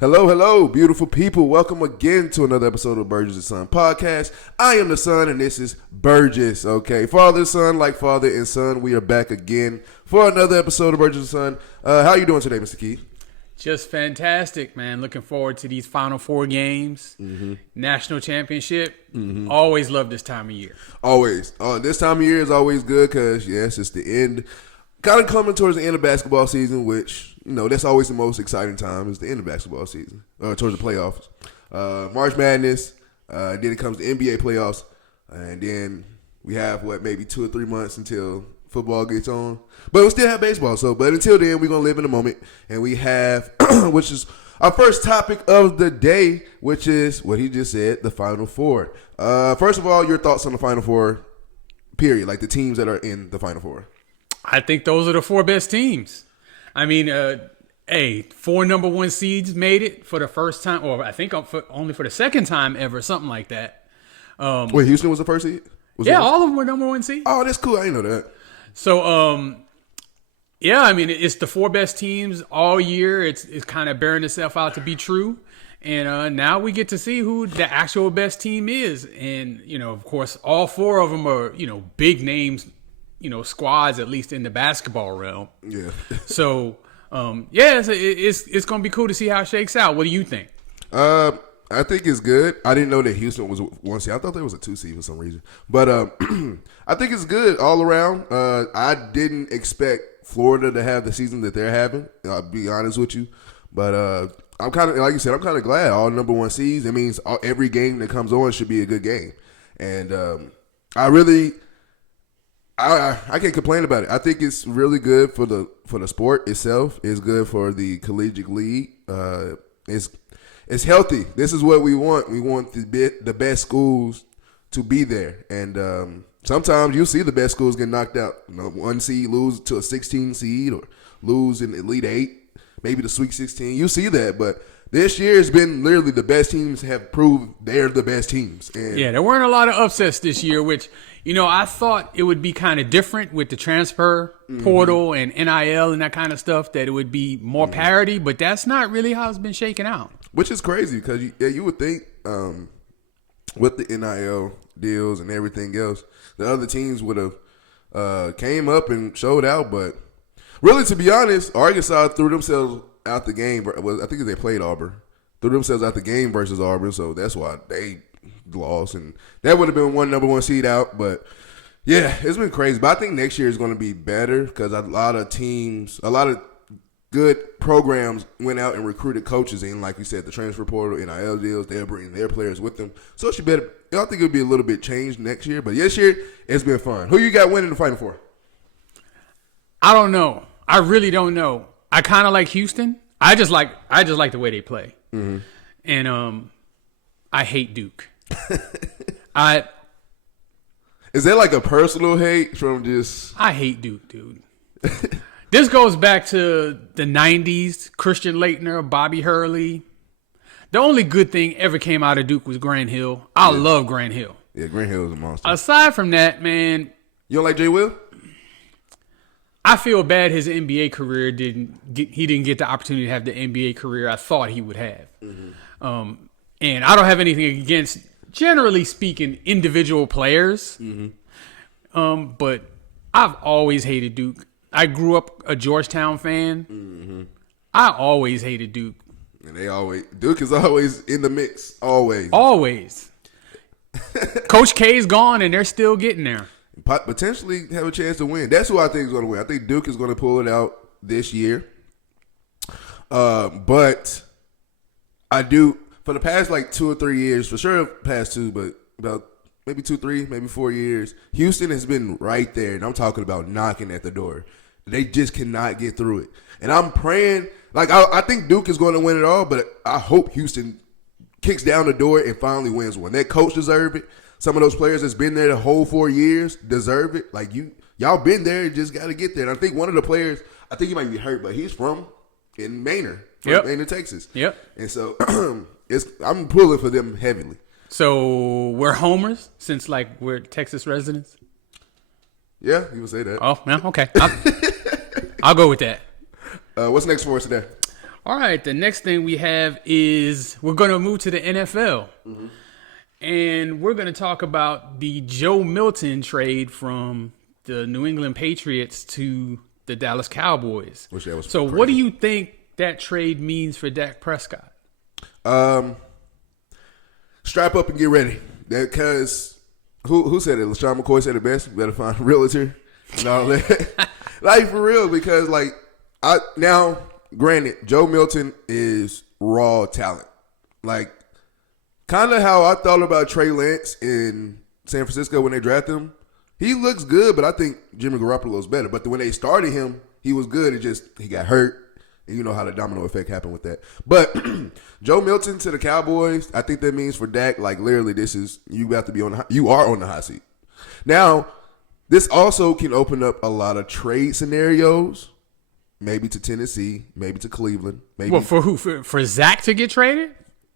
Hello, hello, beautiful people. Welcome again to another episode of Burgess&Son podcast. I am the son, and this is Burgess, okay? Father, son, like father and son, we are back again for another episode of Burgess&Son. How are you doing today, Mr. Keith? Just fantastic, man. Looking forward to these Final Four games. National championship. Always love this time of year. Always. This time of year is always good because, yes, it's the end. Kind of coming towards the end of basketball season, which, you know, that's always the most exciting time is the end of basketball season, towards the playoffs. March Madness, then it comes to NBA playoffs, and then we have, maybe 2 or 3 months until football gets on. But we still have baseball, but until then, we're going to live in the moment, and we have, which is our first topic of the day, which is what he just said, the Final Four. First of all, your thoughts on the Final Four, period, like the teams that are in the Final Four. I think those are the 4 best teams. I mean, 4 number 1 seeds made it for the first time, or I think only for the second time ever, something like that. Wait, Houston was the first seed? All of them were number 1 seeds. Oh, that's cool. I didn't know that. So, yeah, I mean, it's the 4 best teams all year. It's kind of bearing itself out to be true. And now we get to see who the actual best team is. And, you know, of course, all 4 of them are, you know, big names, you know, squads, at least in the basketball realm. Yeah. So, it's going to be cool to see how it shakes out. What do you think? I think it's good. I didn't know that Houston was 1 seed. I thought there was a 2 seed for some reason. But I think it's good all around. I didn't expect Florida to have the season that they're having. I'll be honest with you. But I'm kind of, like you said, I'm kind of glad all number 1 seeds. It means every game that comes on should be a good game. And I can't complain about it. I think it's really good for the sport itself. It's good for the collegiate league. It's healthy. This is what we want. We want the best schools to be there. And sometimes you see the best schools get knocked out. You know, 1 seed lose to a 16 seed or lose in the Elite 8, maybe the Sweet 16. You see that, but this year has been literally the best teams have proved they're the best teams. And yeah, there weren't a lot of upsets this year, which, you know, I thought it would be kind of different with the transfer portal and NIL and that kind of stuff, that it would be more parity, but that's not really how it's been shaking out. Which is crazy because you would think with the NIL deals and everything else, the other teams would have came up and showed out, but really, to be honest, Arkansas threw themselves out the game. I think they played Auburn. Threw themselves out the game versus Auburn, so that's why they lost. And that would have been number 1 seed out. But, yeah, it's been crazy. But I think next year is going to be better because a lot of good programs went out and recruited coaches in, like you said, the transfer portal, NIL deals. They're bringing their players with them. So it should be better. I think it'll be a little bit changed next year. But this year, it's been fun. Who you got winning the Final Four? I don't know. I really don't know. I kind of like Houston. I just like the way they play. And I hate Duke. Is that like a personal hate from just? I hate Duke, dude. This goes back to the 90s, Christian Laettner, Bobby Hurley. The only good thing ever came out of Duke was Grant Hill. I love Grant Hill. Yeah, Grant Hill is a monster. Aside from that, man. You don't like Jay Will? I feel bad his NBA career didn't get the opportunity to have the NBA career I thought he would have. And I don't have anything against, generally speaking, individual players. But I've always hated Duke. I grew up a Georgetown fan. I always hated Duke. And Duke is always in the mix. Always. Coach K's gone and they're still getting there. Potentially have a chance to win. That's who I think is going to win. I think Duke is going to pull it out this year. But I do, for the past 2 or 3 years, for sure past 2, but about maybe 2, 3, maybe 4 years, Houston has been right there, and I'm talking about knocking at the door. They just cannot get through it. And I'm praying, I think Duke is going to win it all, but I hope Houston kicks down the door and finally wins one. That coach deserves it. Some of those players that's been there the whole 4 years deserve it. Y'all been there, you just got to get there. And I think one of the players, I think he might be hurt, but he's from Manor, Manor, Texas. Yep. And so I'm pulling for them heavily. So we're homers since we're Texas residents? Yeah, you would say that. Oh, yeah, okay. I'll go with that. What's next for us today? All right, the next thing we have is we're going to move to the NFL. Mm-hmm. And we're going to talk about the Joe Milton trade from the New England Patriots to the Dallas Cowboys. So what do you think that trade means for Dak Prescott? Strap up and get ready. Because who said it? LaShawn McCoy said it best. You better find a realtor and all that. Like, for real, because, like, now, granted, Joe Milton is raw talent. Like, kind of how I thought about Trey Lance in San Francisco when they drafted him. He looks good, but I think Jimmy Garoppolo's better. But when they started him, he was good. He got hurt. And you know how the domino effect happened with that. But Joe Milton to the Cowboys, I think that means for Dak, like, literally, you have to be you are on the hot seat. Now, this also can open up a lot of trade scenarios. Maybe to Tennessee, maybe to Cleveland. Maybe. Well, for who? For Zach to get traded?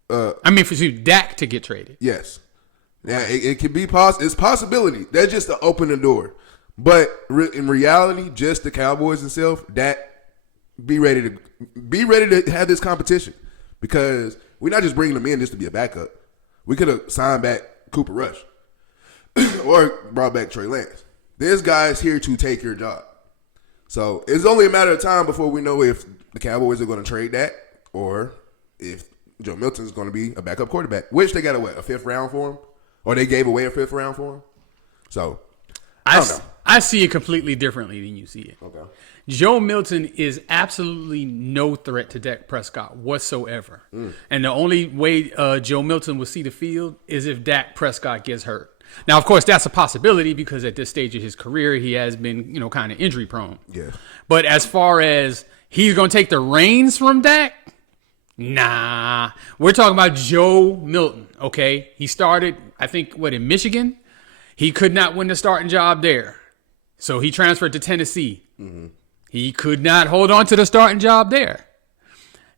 For Dak to get traded. Yes. Yeah, it can be it's possibility. That's just to open the door. But in reality, just the Cowboys themselves, Dak, be ready to have this competition, because we're not just bringing them in just to be a backup. We could have signed back Cooper Rush or brought back Trey Lance. This guy's here to take your job. So it's only a matter of time before we know if the Cowboys are going to trade that or if Joe Milton's going to be a backup quarterback, which they got a fifth round for him, or they gave away a fifth round for him. So I don't know. I see it completely differently than you see it. Okay. Joe Milton is absolutely no threat to Dak Prescott whatsoever. And the only way Joe Milton will see the field is if Dak Prescott gets hurt. Now, of course, that's a possibility because at this stage of his career, he has been, kind of injury prone. Yeah. But as far as he's going to take the reins from Dak, nah. We're talking about Joe Milton, okay? He started, I think, in Michigan? He could not win the starting job there. So he transferred to Tennessee. Mm-hmm. He could not hold on to the starting job there.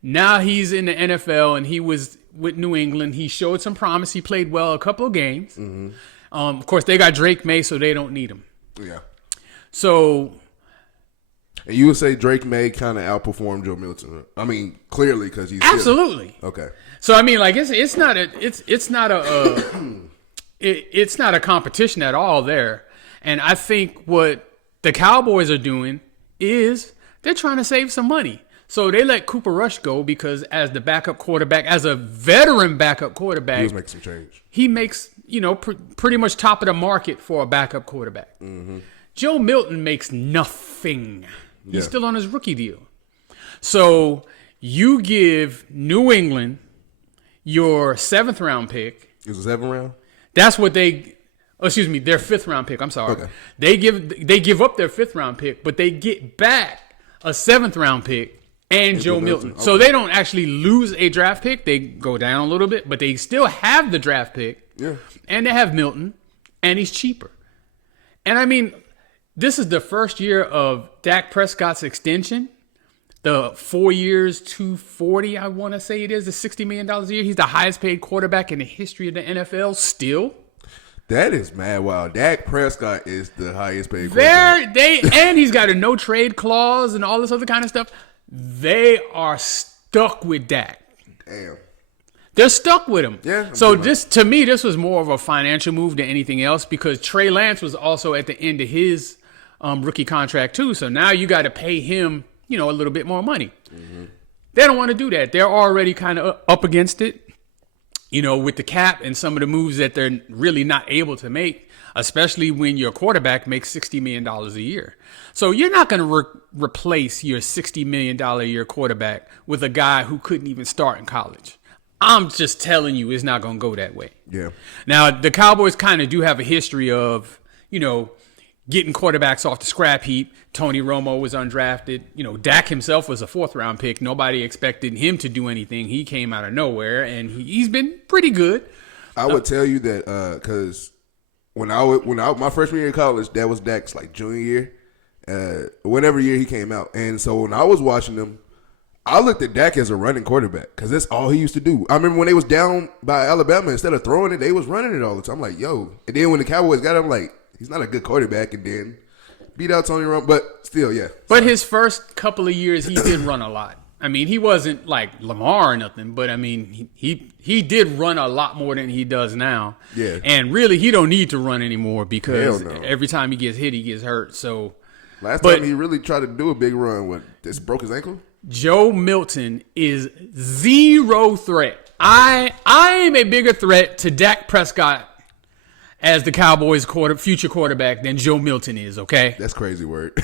Now he's in the NFL, and he was with New England. He showed some promise. He played well a couple of games. Mm-hmm. Of course, they got Drake May, so they don't need him. Yeah. So, and you would say Drake May kind of outperformed Joe Milton? I mean, clearly because he's absolutely okay. So I mean, like it's not a competition at all there. And I think what the Cowboys are doing is they're trying to save some money. So they let Cooper Rush go because as the backup quarterback, as a veteran backup quarterback, he was making some change. He makes, pretty much top of the market for a backup quarterback. Mm-hmm. Joe Milton makes nothing. He's still on his rookie deal. So you give New England your 7th round pick. It was a 7th round? That's what their 5th round pick. I'm sorry. Okay. They give up their 5th round pick, but they get back a 7th round pick and Joe Milton. Okay. So they don't actually lose a draft pick. They go down a little bit, but they still have the draft pick. Yeah. And they have Milton, and he's cheaper. And I mean, this is the first year of Dak Prescott's extension. The 4 years, $240, I want to say it is, the $60 million a year. He's the highest paid quarterback in the history of the NFL still. That is mad wild. Dak Prescott is the highest paid quarterback. And he's got a no trade clause and all this other kind of stuff. They are stuck with Dak. Damn. They're stuck with him. Yeah. So to me, this was more of a financial move than anything else because Trey Lance was also at the end of his rookie contract too. So now you got to pay him, a little bit more money. Mm-hmm. They don't want to do that. They're already kind of up against it, with the cap and some of the moves that they're really not able to make, especially when your quarterback makes $60 million a year. So you're not going to replace your $60 million a year quarterback with a guy who couldn't even start in college. I'm just telling you, it's not going to go that way. Yeah. Now, the Cowboys kind of do have a history of, getting quarterbacks off the scrap heap. Tony Romo was undrafted. Dak himself was a 4th round pick. Nobody expected him to do anything. He came out of nowhere, and he's been pretty good. I would tell you that because when I my freshman year in college, that was Dak's junior year, whatever year he came out. And so when I was watching him, I looked at Dak as a running quarterback because that's all he used to do. I remember when they was down by Alabama, instead of throwing it, they was running it all the time. I'm like, yo. And then when the Cowboys got him, I'm like, he's not a good quarterback, and then beat out Tony Romo, but still, yeah. But his first couple of years, he did run a lot. I mean, he wasn't like Lamar or nothing, but I mean, he did run a lot more than he does now. Yeah. And really, he don't need to run anymore because Hell no. every time he gets hit, he gets hurt. So Last time he really tried to do a big run, just broke his ankle? Joe Milton is zero threat. I am a bigger threat to Dak Prescott as the Cowboys' future quarterback than Joe Milton is, okay? That's crazy word.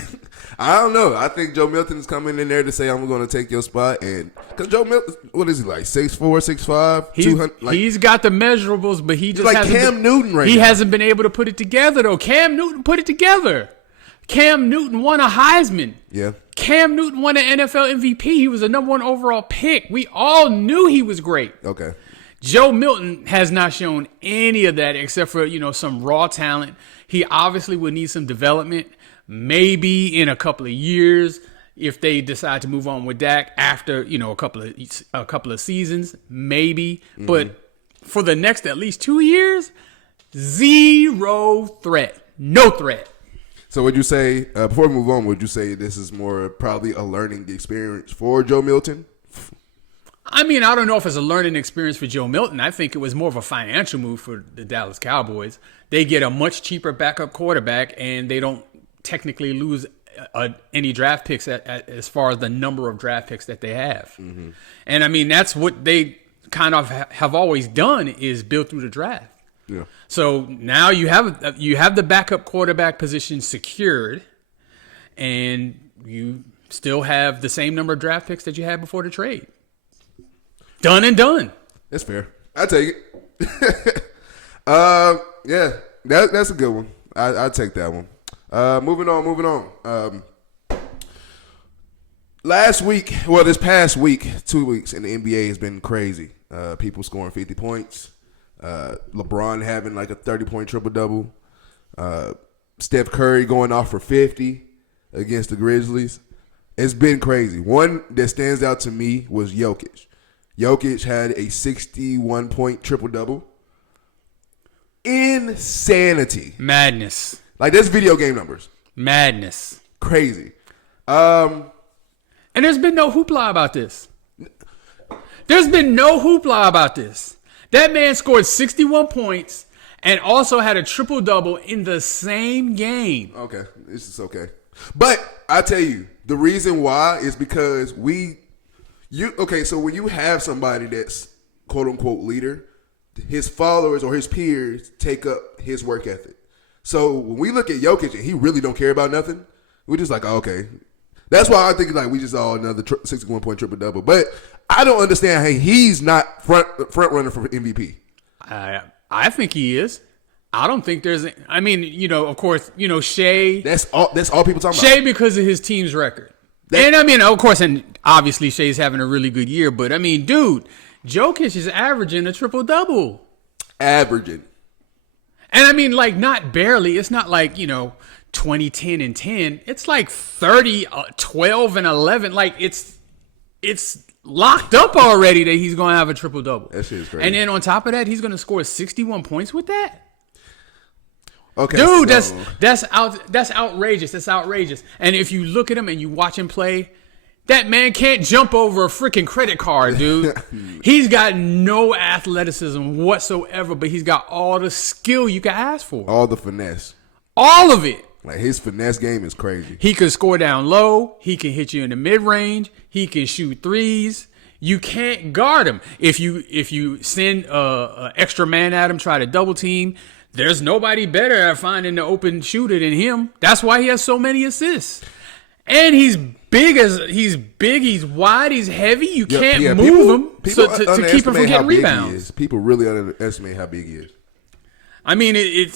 I don't know. I think Joe Milton's coming in there to say, I'm going to take your spot. And because Joe Milton, what is he, like 6'4", 6'5", 200? Like, he's got the measurables, but he just like hasn't Cam Newton right now. He hasn't been able to put it together, though. Cam Newton put it together. Cam Newton won a Heisman. Yeah. Cam Newton won an NFL MVP. He was the number 1 overall pick. We all knew he was great. Okay. Joe Milton has not shown any of that except for, some raw talent. He obviously would need some development. Maybe in a couple of years, if they decide to move on with Dak after, a couple of seasons, maybe. Mm-hmm. But for the next at least 2 years, zero threat. No threat. So would you say, before we move on, would you say this is more probably a learning experience for Joe Milton? I mean, I don't know if it's a learning experience for Joe Milton. I think it was more of a financial move for the Dallas Cowboys. They get a much cheaper backup quarterback, and they don't technically lose any draft picks as far as the number of draft picks that they have. Mm-hmm. And, I mean, that's what they kind of have always done is build through the draft. Yeah. So now you have the backup quarterback position secured, and you still have the same number of draft picks that you had before the trade. Done and done. That's fair. I take it. Yeah, that's a good one. I take that one. Moving on. This past week, 2 weeks in the NBA has been crazy. People scoring 50 points. LeBron having like a 30-point triple-double. Steph Curry going off for 50 against the Grizzlies. It's been crazy. One that stands out to me was Jokic. Jokic had a 61-point triple-double. Insanity. Madness. Like, that's video game numbers. Madness. Crazy. And there's been no hoopla about this. That man scored 61 points and also had a triple-double in the same game. Okay. This is okay. But I tell you, the reason why is because so when you have somebody that's quote-unquote leader, his followers or his peers take up his work ethic. So when we look at Jokic and he really don't care about nothing, we're just like, oh, okay. That's why I think like we just saw another 61-point triple-double. But I don't understand how he's not front runner for MVP. I think he is. I don't think there's – I mean, of course, Shea. That's all people talking about. Shea because of his team's record. And, I mean, of course, and obviously Shea's having a really good year. But, I mean, dude, Jokic is averaging a triple-double. Averaging. And, I mean, like, not barely. It's not like, 20, 10, and 10. It's like 30, 12, and 11. Like, it's locked up already that he's going to have a triple-double. That shit is crazy. And then on top of that, he's going to score 61 points with that? Okay, dude, so. that's outrageous. That's outrageous. And if you look at him and you watch him play, that man can't jump over a freaking credit card, dude. He's got no athleticism whatsoever, but he's got all the skill you can ask for. All the finesse. All of it. Like, his finesse game is crazy. He can score down low. He can hit you in the mid-range. He can shoot threes. You can't guard him. If you send an extra man at him, try to double team, there's nobody better at finding the open shooter than him. That's why he has so many assists. And he's big, he's wide, he's heavy. You can't move him to keep him from getting rebounds. People really underestimate how big he is. I mean,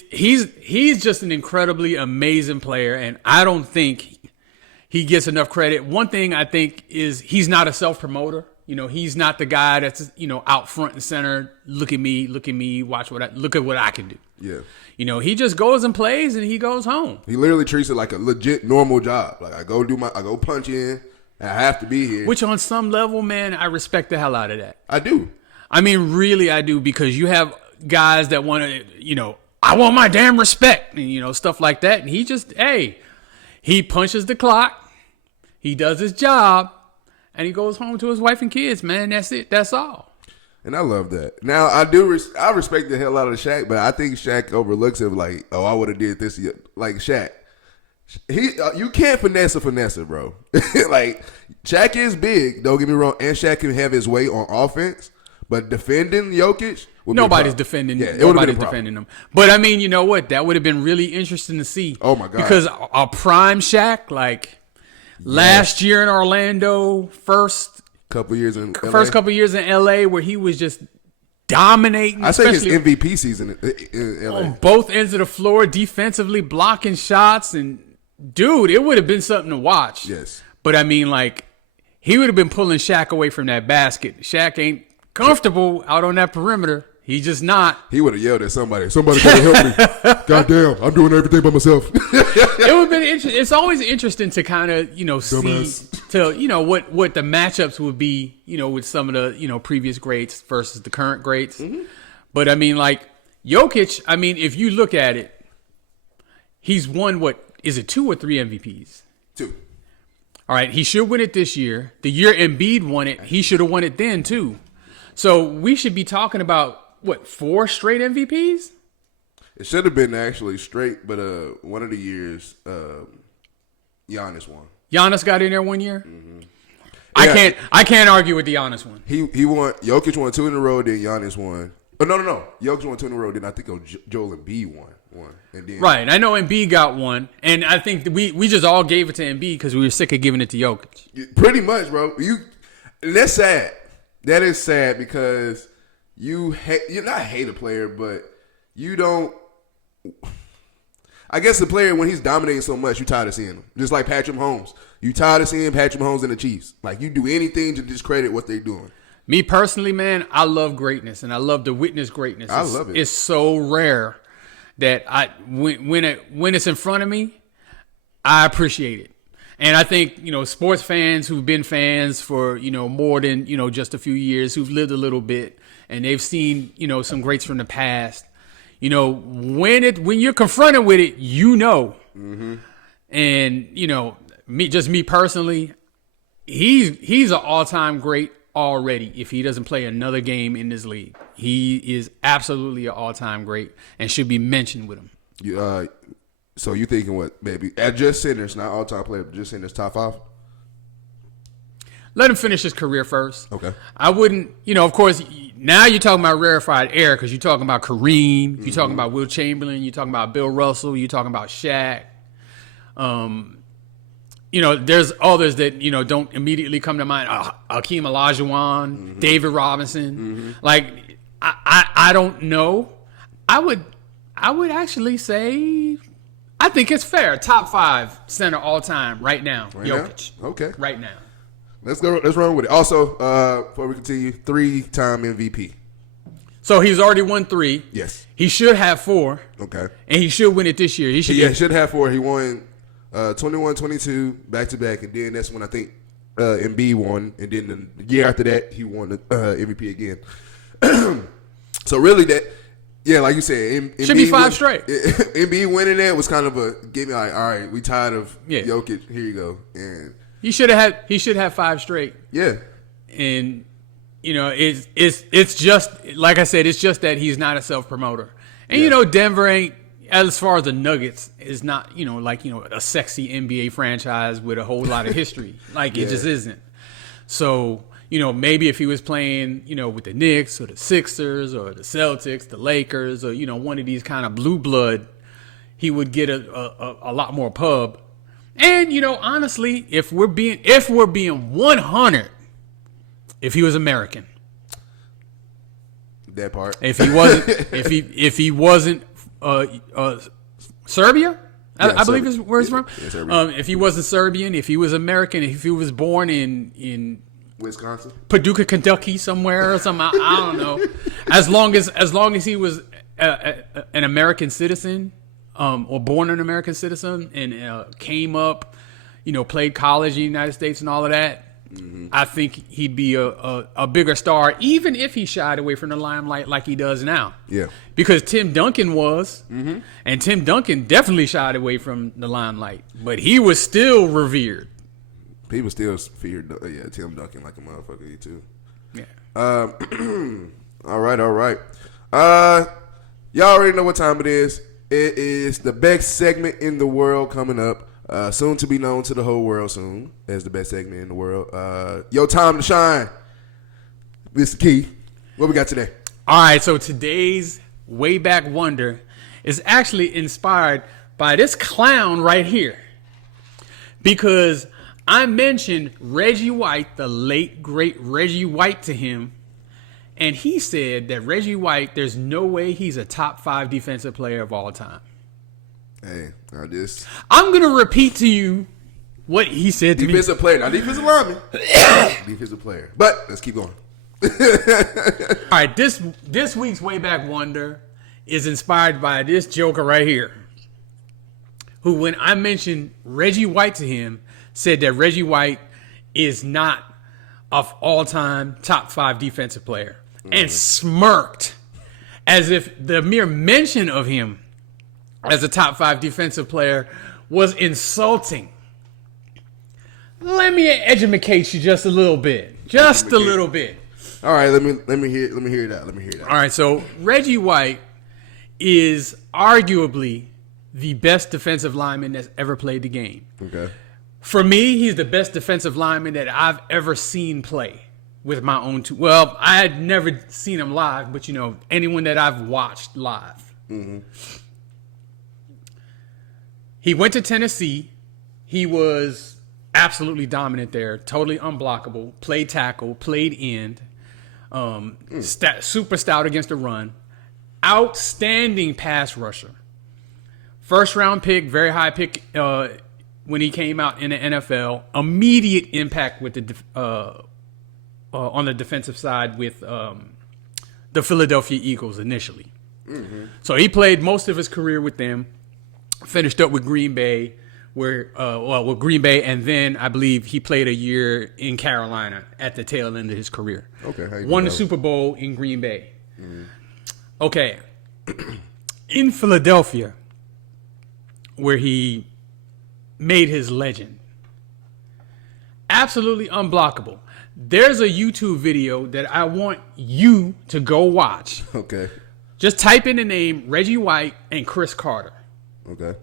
he's just an incredibly amazing player, and I don't think he gets enough credit. One thing I think is he's not a self-promoter. He's not the guy that's, out front and center. Look at me, look at what I can do. Yeah. He just goes and plays and he goes home. He literally treats it like a legit normal job. Like, I go punch in, and I have to be here. Which on some level, man, I respect the hell out of that. I do. I mean, really, I do, because you have guys that want to, I want my damn respect and, stuff like that. And he punches the clock. He does his job. and he goes home to his wife and kids, man. That's it. That's all. And I love that. Now, I respect the hell out of Shaq, but I think Shaq overlooks it like, oh, I would have did this. Like, Shaq. You can't finesse a finesser, bro. Like, Shaq is big, don't get me wrong, and Shaq can have his way on offense, but defending Jokic nobody's defending. Yeah, nobody's defending him. But I mean, you know what? That would have been really interesting to see. Oh my God! Because a prime Shaq, like last year in Orlando, first couple years in LA, where he was just dominating. I say his MVP season in LA on both ends of the floor, defensively blocking shots, and dude, it would have been something to watch. Yes. But I mean, like, he would have been pulling Shaq away from that basket. Shaq ain't comfortable out on that perimeter. He's just not. He would have yelled at somebody. Somebody gotta help me. Goddamn, I'm doing everything by myself. It would have been interesting. It's always interesting to kind of, see what the matchups would be, with some of the, previous greats versus the current greats. Mm-hmm. But I mean, like, Jokic, I mean, if you look at it, he's won, is it 2 or 3 MVPs? 2. All right, he should win it this year. The year Embiid won it, he should have won it then too. So we should be talking about 4 straight MVPs? It should have been actually straight, but one of the years, Giannis won. Giannis got in there one year. Mm-hmm. Yeah. I can't argue with the Giannis one. He won. Jokic won 2 in a row. Then Giannis won. Oh no. Jokic won 2 in a row. Then I think Joel Embiid won. And then, right. I know Embiid got one, and I think we just all gave it to Embiid because we were sick of giving it to Jokic. Pretty much, bro. And that's sad. That is sad because you're not hate a player, but you don't. I guess the player, when he's dominating so much, you're tired of seeing him. Just like Patrick Mahomes. You tired of seeing Patrick Mahomes and the Chiefs. Like, you do anything to discredit what they're doing. Me personally, man, I love greatness, and I love to witness greatness. I love it. It's so rare that when it's in front of me, I appreciate it. And I think, sports fans who've been fans for, more than, just a few years, who've lived a little bit, and they've seen, some greats from the past, when you're confronted with it, mm-hmm. And, me personally, he's an all-time great already if he doesn't play another game in this league. He is absolutely an all-time great and should be mentioned with him. So you thinking what, maybe at just centers, not all-time player, but just centers, top 5? Let him finish his career first. Okay. I wouldn't, of course, now you're talking about rarefied air because you're talking about Kareem, you're talking about Will Chamberlain, you're talking about Bill Russell, you're talking about Shaq. There's others that, don't immediately come to mind. Hakeem Olajuwon, mm-hmm. David Robinson. Mm-hmm. Like, I don't know. I would actually say, I think it's fair. Top 5 center all time right now. Jokic. Now? Okay. Right now. Let's go. Let's run with it. Also, before we continue, 3-time MVP. So he's already won 3. Yes. He should have 4. Okay. And he should win it this year. He should have 4. He won 21-22 back-to-back, and then that's when I think Embiid won, and then the year after that, he won the MVP again. So really like you said, should be 5 straight. Embiid winning that was kind of give me like, all right, we tired of Jokic. Here you go. And he should have 5 straight. Yeah. And it's just like I said, it's just that he's not a self-promoter. And Denver ain't, as far as the Nuggets, is not, a sexy NBA franchise with a whole lot of history. It just isn't. So, maybe if he was playing, with the Knicks or the Sixers or the Celtics, the Lakers, or, one of these kind of blue blood, he would get a lot more pub. And, honestly, if we're being 100, if he was American. That part. If he wasn't Serbia, I believe is where he's from. Yeah, if he wasn't Serbian, if he was American, if he was born in Wisconsin, Paducah, Kentucky, somewhere or something, I don't know. As long as he was an American citizen, or born an American citizen, and came up, played college in the United States and all of that. Mm-hmm. I think he'd be a bigger star, even if he shied away from the limelight like he does now. Yeah. Because Tim Duncan was, mm-hmm. and Tim Duncan definitely shied away from the limelight, but he was still revered. People still fear Tim Duncan like a motherfucker, too. Yeah. All right. Y'all already know what time it is. It is the best segment in the world coming up. Soon to be known to the whole world soon as the best segment in the world. Your time to shine. Mr. Keith, what we got today? All right, so today's Way Back Wonder is actually inspired by this clown right here. Because I mentioned Reggie White, the late, great Reggie White, to him. And he said that Reggie White, there's no way he's a top 5 defensive player of all time. Hey, I'm going to repeat to you what he said to me. Defensive player, not defensive lineman. Defensive player. But let's keep going. All right, this week's Way Back Wonder is inspired by this joker right here. Who, when I mentioned Reggie White to him, said that Reggie White is not an all-time top 5 defensive player. And smirked as if the mere mention of him as a top 5 defensive player was insulting. Let me educate you just a little bit. Just a little bit. All right, let me hear that. All right, so Reggie White is arguably the best defensive lineman that's ever played the game. Okay. For me, he's the best defensive lineman that I've ever seen play with my own two. Well, I had never seen him live, but anyone that I've watched live. Mm-hmm. He went to Tennessee. He was absolutely dominant there, totally unblockable, played tackle, played end, super stout against the run, outstanding pass rusher. First round pick, very high pick when he came out in the NFL. Immediate impact with on the defensive side with the Philadelphia Eagles initially. Mm-hmm. So he played most of his career with them. Finished up with Green Bay, with Green Bay, and then I believe he played a year in Carolina at the tail end of his career. Okay, won the Super Bowl in Green Bay. Mm-hmm. Okay, in Philadelphia, where he made his legend, absolutely unblockable. There's a YouTube video that I want you to go watch. Okay. Just type in the name Reggie White and Chris Carter. Okay.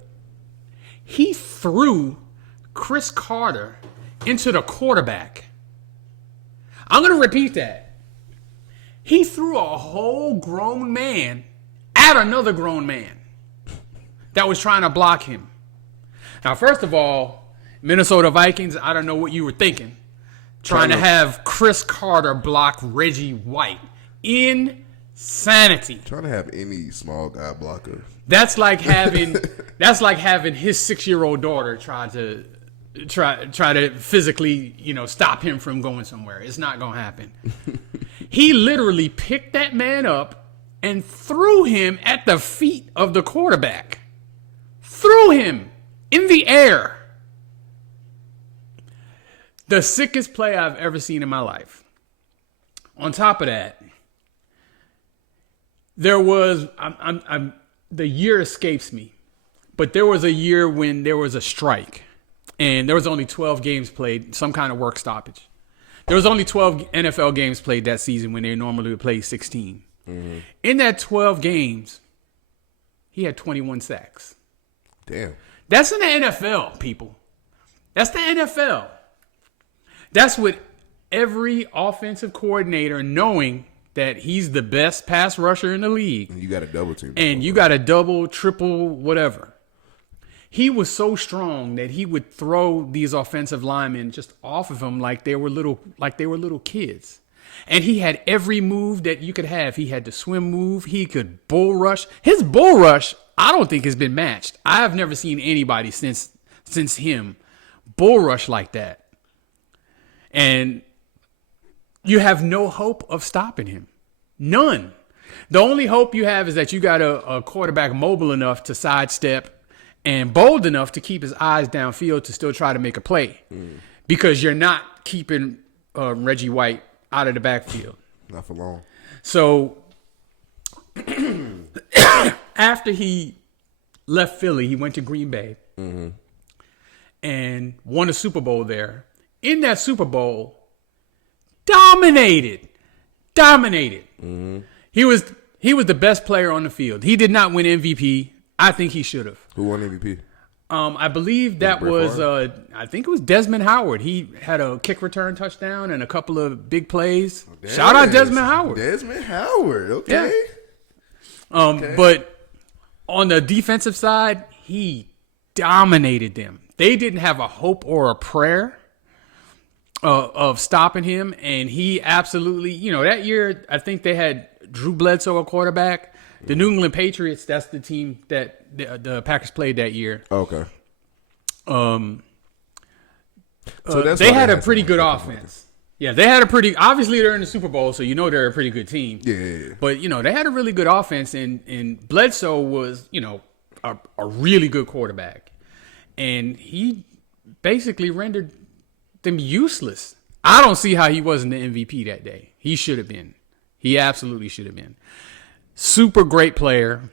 He threw Chris Carter into the quarterback. I'm going to repeat that. He threw a whole grown man at another grown man that was trying to block him. Now, first of all, Minnesota Vikings, I don't know what you were thinking. Trying to have Chris Carter block Reggie White. Insanity. Trying to have any small guy blocker. That's like having his 6-year-old daughter try to physically, stop him from going somewhere. It's not gonna happen. He literally picked that man up and threw him at the feet of the quarterback. Threw him in the air. The sickest play I've ever seen in my life. On top of that, there was the year escapes me, but there was a year when there was a strike, and there was only 12 games played, some kind of work stoppage. There was only 12 NFL games played that season when they normally would play 16. Mm-hmm. In that 12 games, he had 21 sacks. Damn. That's in the NFL, people. That's the NFL. That's what every offensive coordinator, knowing that he's the best pass rusher in the league. And you got a double team. And you got a double, triple, whatever. He was so strong that he would throw these offensive linemen just off of him like they were little kids. And he had every move that you could have. He had the swim move. He could bull rush. His bull rush, I don't think has been matched. I have never seen anybody since him bull rush like that. And you have no hope of stopping him. None. The only hope you have is that you got a quarterback mobile enough to sidestep and bold enough to keep his eyes downfield to still try to make a play. Because you're not keeping Reggie White out of the backfield. Not for long. So after he left Philly, he went to Green Bay and won a Super Bowl there. in that Super Bowl, dominated. Mm-hmm. He was the best player on the field. He did not win MVP. I think he should have. Who won MVP? I believe that was I think it was Desmond Howard. He had a kick return touchdown and a couple of big plays. Shout out Desmond Howard. Okay. Yeah. But on the defensive side, he dominated them. They didn't have a hope or a prayer of stopping him, and he absolutely, that year I think they had Drew Bledsoe a quarterback. The New England Patriots, that's the team that the Packers played that year. Okay. So they had a pretty good offense. Yeah, they had obviously they're in the Super Bowl, so they're a pretty good team. Yeah. But, they had a really good offense, and Bledsoe was, a really good quarterback. And he basically rendered them useless. I don't see how he wasn't the MVP that day. He should have been. He absolutely should have been. Super great player.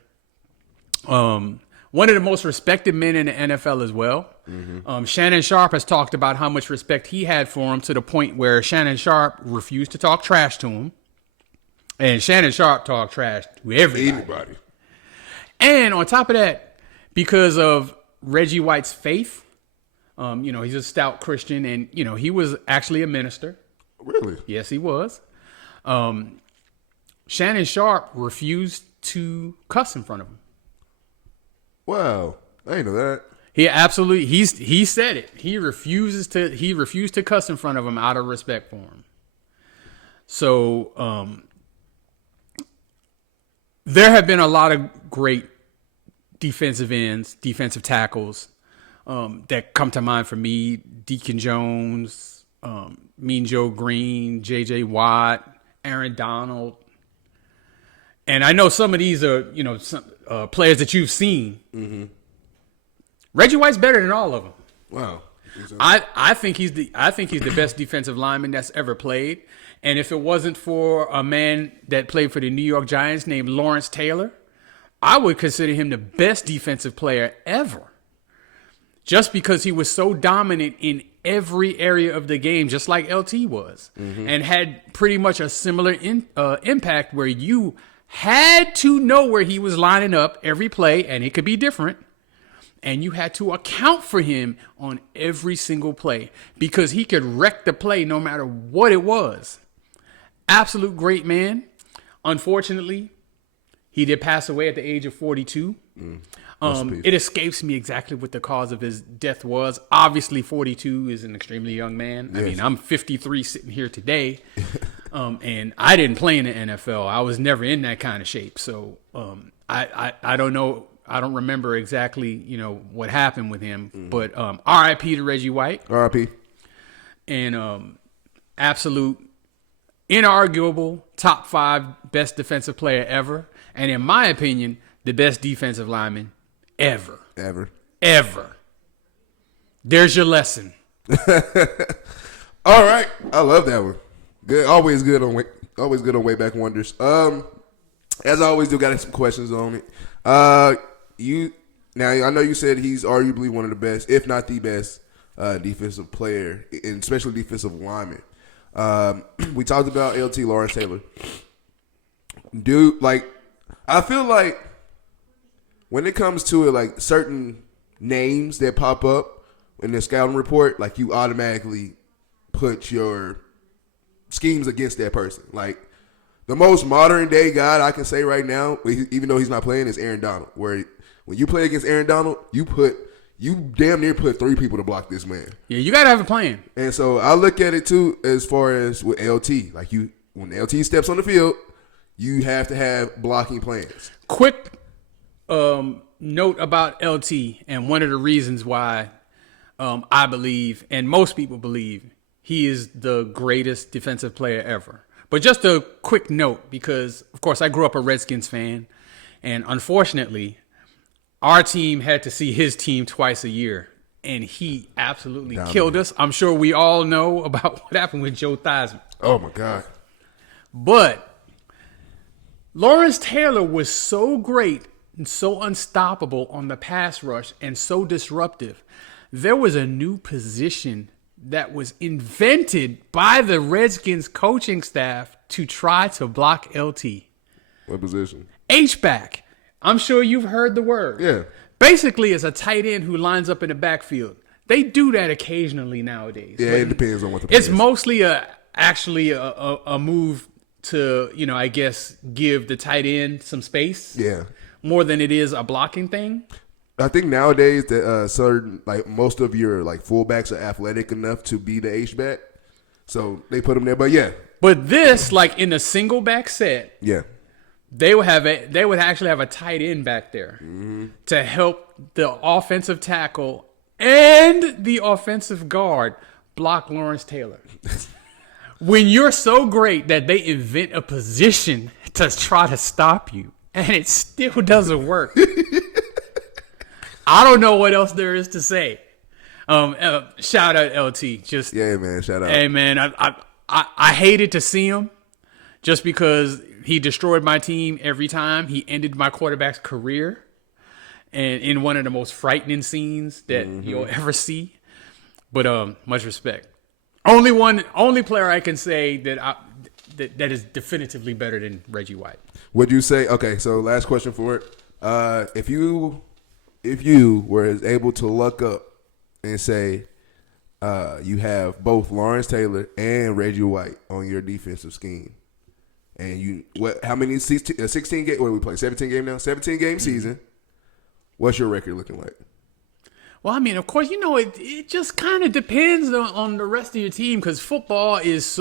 One of the most respected men in the NFL as well. Mm-hmm. Shannon Sharp has talked about how much respect he had for him to the point where Shannon Sharp refused to talk trash to him. And Shannon Sharp talked trash to everybody. And on top of that, because of Reggie White's faith, he's a stout Christian, and, he was actually a minister. Really? Yes, he was. Shannon Sharp refused to cuss in front of him. Wow, I didn't know that. He absolutely he said it. He refused to cuss in front of him out of respect for him. So there have been a lot of great defensive ends, defensive tackles that come to mind for me. Deacon Jones, Mean Joe Green, J.J. Watt, Aaron Donald. And I know some of these are, some players that you've seen. Mm-hmm. Reggie White's better than all of them. Wow. I think he's the best defensive lineman that's ever played. And if it wasn't for a man that played for the New York Giants named Lawrence Taylor, I would consider him the best defensive player ever. Just because he was so dominant in every area of the game, just like LT was, and had pretty much a similar impact where you had to know where he was lining up every play, and it could be different. And you had to account for him on every single play because he could wreck the play no matter what it was. Absolute great man. Unfortunately, he did pass away at the age of 42. It escapes me exactly what the cause of his death was. Obviously, 42 is an extremely young man. Yes. I mean, I'm 53 sitting here today, and I didn't play in the NFL. I was never in that kind of shape. So I don't know. I don't remember exactly, what happened with him. But R.I.P. to Reggie White. R.I.P. And absolute, inarguable, top 5 best defensive player ever. And in my opinion, the best defensive lineman ever. Ever. There's your lesson. All right. I love that one. Good. Always good on way back wonders. As I always do, got some questions on it. I know you said he's arguably one of the best, if not the best, defensive player, and especially defensive lineman. We talked about LT Lawrence Taylor. I feel like when it comes to it, like certain names that pop up in the scouting report, like you automatically put your schemes against that person. Like the most modern day guy I can say right now, even though he's not playing, is Aaron Donald. Where when you play against Aaron Donald, you damn near put 3 people to block this man. Yeah, you gotta have a plan. And so I look at it too as far as with LT. Like when LT steps on the field, you have to have blocking plans. Quick note about LT, and one of the reasons why I believe, and most people believe, he is the greatest defensive player ever. But just a quick note, because, of course, I grew up a Redskins fan, and unfortunately, our team had to see his team twice a year, and he absolutely killed us. I'm sure we all know about what happened with Joe Theismann. Oh, my God. But Lawrence Taylor was so great and so unstoppable on the pass rush and so disruptive. There was a new position that was invented by the Redskins coaching staff to try to block LT. What position? H-back. I'm sure you've heard the word. Yeah. Basically, it's a tight end who lines up in the backfield. They do that occasionally nowadays. Yeah, it depends on what the It's play is. mostly a move to, I guess, give the tight end some space. Yeah. More than it is a blocking thing. I think nowadays that most of your fullbacks are athletic enough to be the H-back. So they put them there. But yeah. But this, in a single back set, Yeah. they would actually have a tight end back there to help the offensive tackle and the offensive guard block Lawrence Taylor. When you're so great that they invent a position to try to stop you, and it still doesn't work. I don't know what else there is to say. Shout out LT. Just Yeah, man. Shout out. Hey, man, I hated to see him just because he destroyed my team every time. He ended my quarterback's career, and in one of the most frightening scenes that you'll ever see. But much respect. Only player I can say that is definitively better than Reggie White. Would you say? Okay, so last question for it. If you were able to look up and say you have both Lawrence Taylor and Reggie White on your defensive scheme, and how many 16 game? What do we play? 17 game now. 17 game season. What's your record looking like? Well, I mean, of course, it just kind of depends on the rest of your team because football is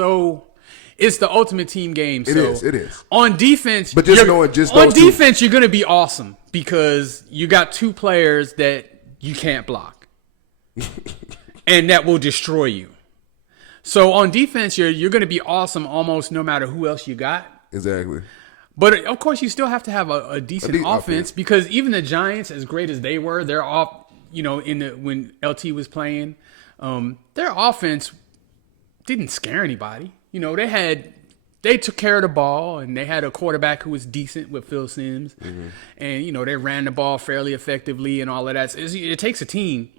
it's the ultimate team game. It is. On defense, but just knowing on defense, you're going to be awesome because you got two players that you can't block, and that will destroy you. So on defense, you're going to be awesome almost no matter who else you got. Exactly. But of course, you still have to have a decent offense because even the Giants, as great as they were, they're off. When LT was playing, their offense didn't scare anybody. They took care of the ball, and they had a quarterback who was decent with Phil Simms, and they ran the ball fairly effectively and all of that. It takes a team,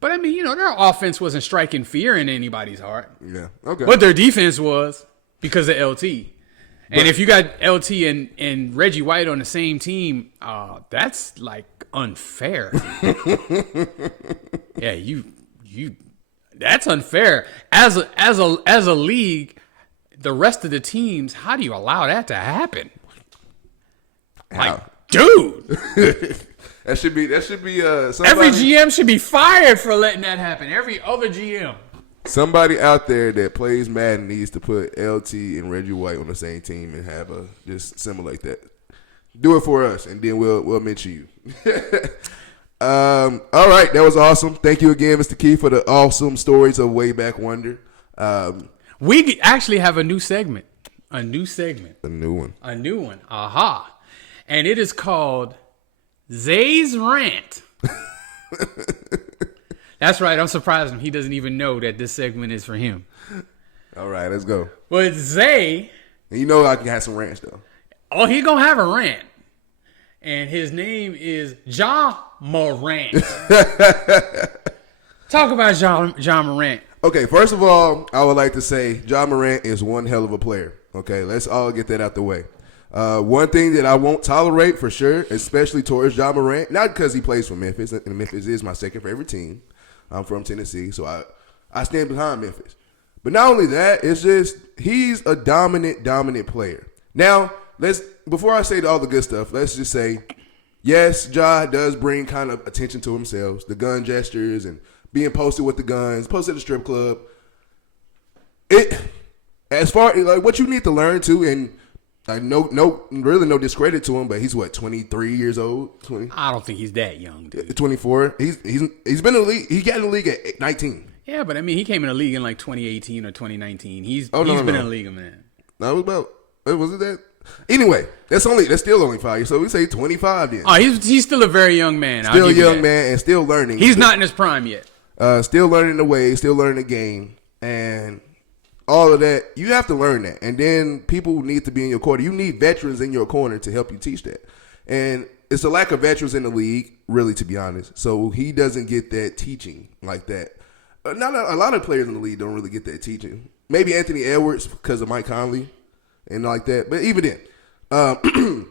but I mean, their offense wasn't striking fear in anybody's heart. Yeah, okay. But their defense was because of LT. And if you got LT and Reggie White on the same team, that's unfair. Yeah, you that's unfair. As a league, the rest of the teams, how do you allow that to happen? Dude. that should be somebody, every GM should be fired for letting that happen. Every other GM. Somebody out there that plays Madden needs to put LT and Reggie White on the same team and have just simulate that. Do it for us, and then we'll mention you. All right, that was awesome. Thank you again, Mr. Key, for the awesome stories of Way Back Wonder. We actually have a new segment. A new one. Aha. And it is called Zay's Rant. That's right. I'm surprised him. He doesn't even know that this segment is for him. All right, let's go. Well, Zay. And I can have some rants, though. Oh, he going to have a rant. And his name is Ja Morant. Talk about Ja Morant. Okay, first of all, I would like to say Ja Morant is one hell of a player. Okay, let's all get that out the way. One thing that I won't tolerate for sure, especially towards Ja Morant, not because he plays for Memphis, and Memphis is my second favorite team. I'm from Tennessee, so I stand behind Memphis. But not only that, it's just he's a dominant player. Now, before I say all the good stuff, let's just say, yes, Ja does bring kind of attention to himself, the gun gestures and being posted with the guns, posted at the strip club. As far as what you need to learn too, and no discredit to him, but he's 23 years old. 20. I don't think he's that young, dude. 24. He's been in the league. He got in the league at 19. Yeah, but I mean, he came in the league in 2018 or 2019. He's been in the league, man. That was it that? Anyway, that's still only 5 years. So we say 25 then. Oh, he's still a very young man. Still a young man and still learning. He's not in his prime yet. Still learning the way, still learning the game, and all of that. You have to learn that, and then people need to be in your corner. You need veterans in your corner to help you teach that, and it's a lack of veterans in the league, really, to be honest. So he doesn't get that teaching like that. Not a lot of players in the league don't really get that teaching. Maybe Anthony Edwards because of Mike Conley and like that. But even then.